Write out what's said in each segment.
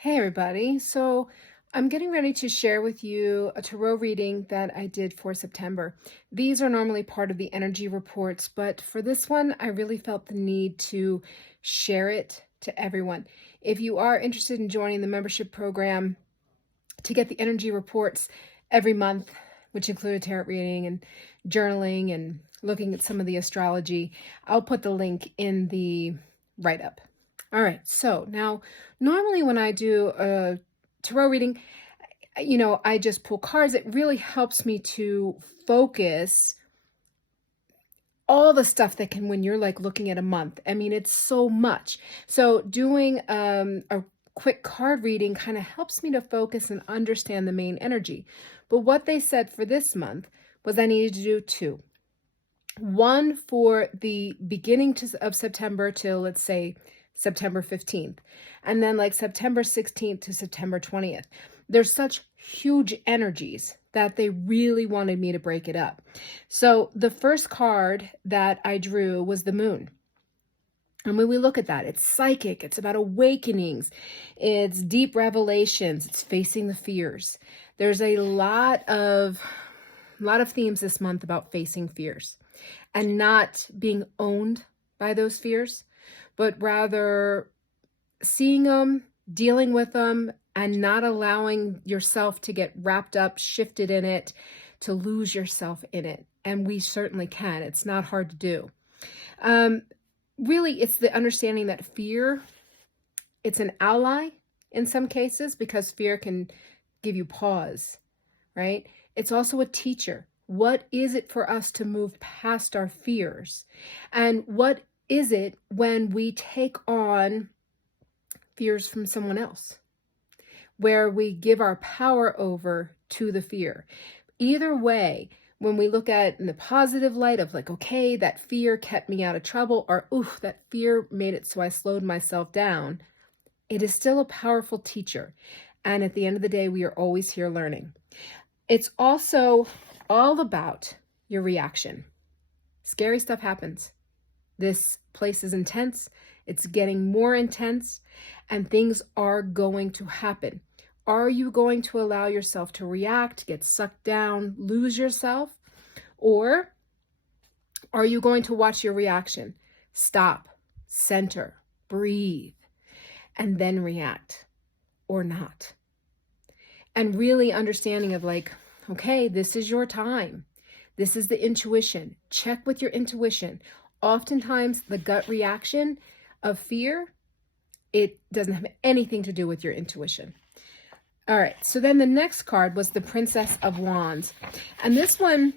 Hey everybody. So I'm getting ready to share with you a tarot reading that I did for September. These are normally part of the energy reports, but for this one, I really felt the need to share it to everyone. If you are interested in joining the membership program to get the energy reports every month, which include a tarot reading and journaling and looking at some of the astrology, I'll put the link in the write-up. All right, so now normally when I do a tarot reading, I just pull cards. It really helps me to focus all the stuff that can, when you're like looking at a month. I mean, it's so much. So doing a quick card reading kind of helps me to focus and understand the main energy. But what they said for this month was I needed to do two. One for the beginning of September till, let's say, September 15th, and then like September 16th to September 20th. There's such huge energies that they really wanted me to break it up. So the first card that I drew was the moon. And when we look at that, it's psychic, it's about awakenings, it's deep revelations, it's facing the fears. There's a lot of themes this month about facing fears and not being owned by those fears, but rather seeing them, dealing with them, and not allowing yourself to get wrapped up, shifted in it, to lose yourself in it. And we certainly can. It's not hard to do. Really, it's the understanding that fear, it's an ally in some cases because fear can give you pause, right? It's also a teacher. What is it for us to move past our fears? And what is it when we take on fears from someone else, where we give our power over to the fear? Either way, when we look at it in the positive light of like, okay, that fear kept me out of trouble, or oof, that fear made it so I slowed myself down, it is still a powerful teacher. And at the end of the day, we are always here learning. It's also all about your reaction. Scary stuff happens. This place is intense. It's getting more intense, and things are going to happen. Are you going to allow yourself to react, get sucked down, lose yourself? Or are you going to watch your reaction? Stop, center, breathe, and then react or not. And really understanding of like, okay, this is your time. This is the intuition. Check with your intuition. Oftentimes, the gut reaction of fear, it doesn't have anything to do with your intuition. All right, so then the next card was the Princess of Wands. And this one,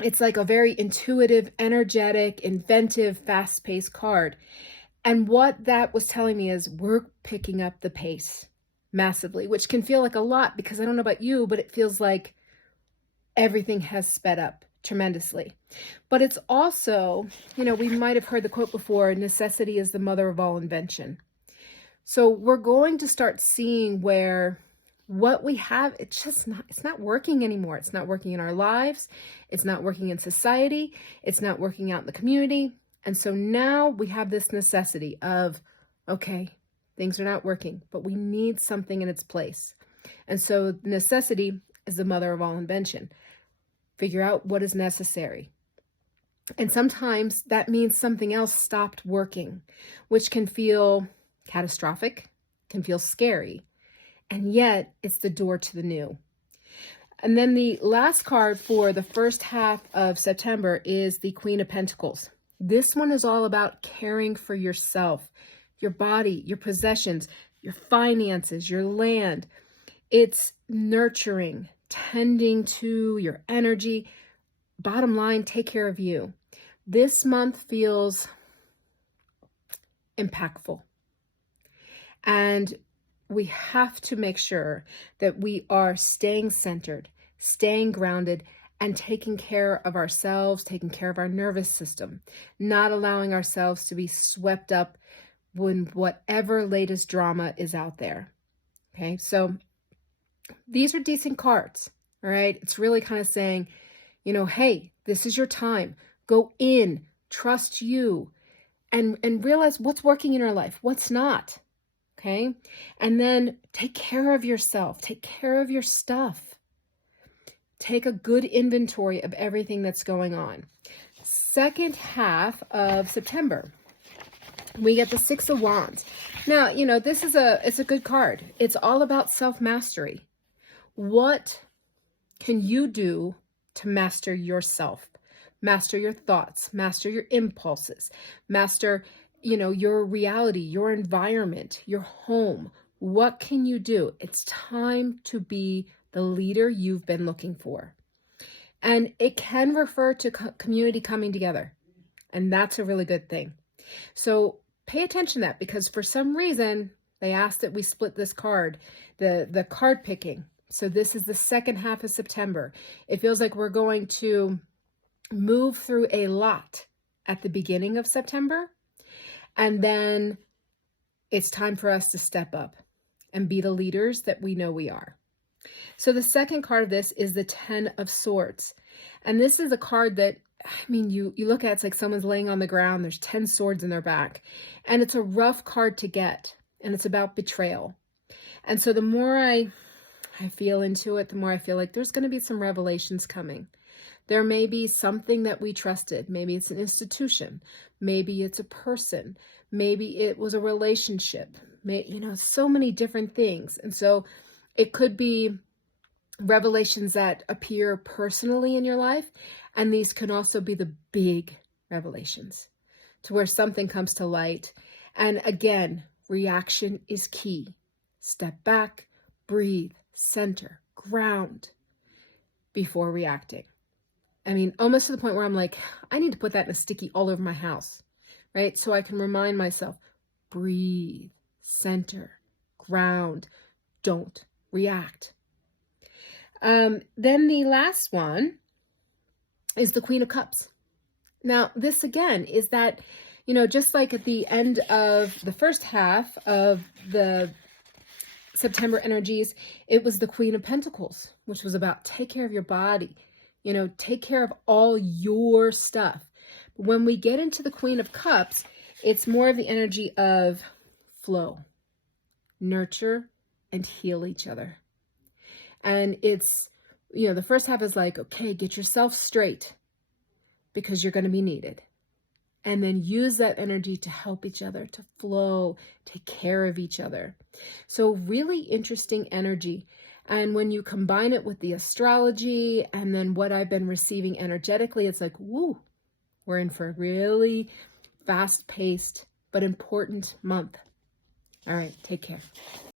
it's like a very intuitive, energetic, inventive, fast-paced card. And what that was telling me is we're picking up the pace massively, which can feel like a lot because I don't know about you, but it feels like everything has sped up tremendously. But it's also, we might have heard the quote before, necessity is the mother of all invention. So we're going to start seeing where what we have, it's not working anymore. It's not working in our lives. It's not working in society. It's not working out in the community. And so now we have this necessity of, okay, things are not working, but we need something in its place. And so necessity is the mother of all invention. Figure out what is necessary. And sometimes that means something else stopped working, which can feel catastrophic, can feel scary, and yet it's the door to the new. And then the last card for the first half of September is the Queen of Pentacles. This one is all about caring for yourself, your body, your possessions, your finances, your land. It's nurturing, tending to your energy. Bottom line, take care of you. This month feels impactful. And we have to make sure that we are staying centered, staying grounded, and taking care of ourselves, taking care of our nervous system, not allowing ourselves to be swept up when whatever latest drama is out there. Okay, so these are decent cards, all right? It's really kind of saying, hey, this is your time. Go in, trust you, and realize what's working in your life, what's not. Okay. And then take care of yourself, take care of your stuff. Take a good inventory of everything that's going on. Second half of September, we get the Six of Wands. Now, you know, it's a good card. It's all about self-mastery. What can you do to master yourself? Master your thoughts, master your impulses, master, you know, your reality, your environment, your home. What can you do? It's time to be the leader you've been looking for. And it can refer to community coming together. And that's a really good thing. So pay attention to that, because for some reason they asked that we split this card, the card picking. So this is the second half of September. It feels like we're going to move through a lot at the beginning of September. And then it's time for us to step up and be the leaders that we know we are. So the second card of this is the Ten of Swords. And this is a card that, I mean, you look at, it's like someone's laying on the ground. There's 10 swords in their back. And it's a rough card to get. And it's about betrayal. And so the more I feel into it, the more I feel like there's going to be some revelations coming. There may be something that we trusted. Maybe it's an institution. Maybe it's a person. Maybe it was a relationship. You know, so many different things. And so it could be revelations that appear personally in your life. And these can also be the big revelations to where something comes to light. And again, reaction is key. Step back, breathe, center, ground before reacting. I mean, almost to the point where I'm like, I need to put that in a sticky all over my house, right? So I can remind myself, breathe, center, ground, don't react. Then the last one is the Queen of Cups. Now, this again is that, you know, just like at the end of the first half of the September energies, it was the Queen of Pentacles, which was about take care of your body, you know, take care of all your stuff. When we get into the Queen of Cups, it's more of the energy of flow, nurture, and heal each other. And it's, you know, the first half is like, okay, get yourself straight because you're going to be needed. And then use that energy to help each other, to flow, take care of each other. So really interesting energy. And when you combine it with the astrology and then what I've been receiving energetically, it's like, woo, we're in for a really fast-paced but important month. All right, take care.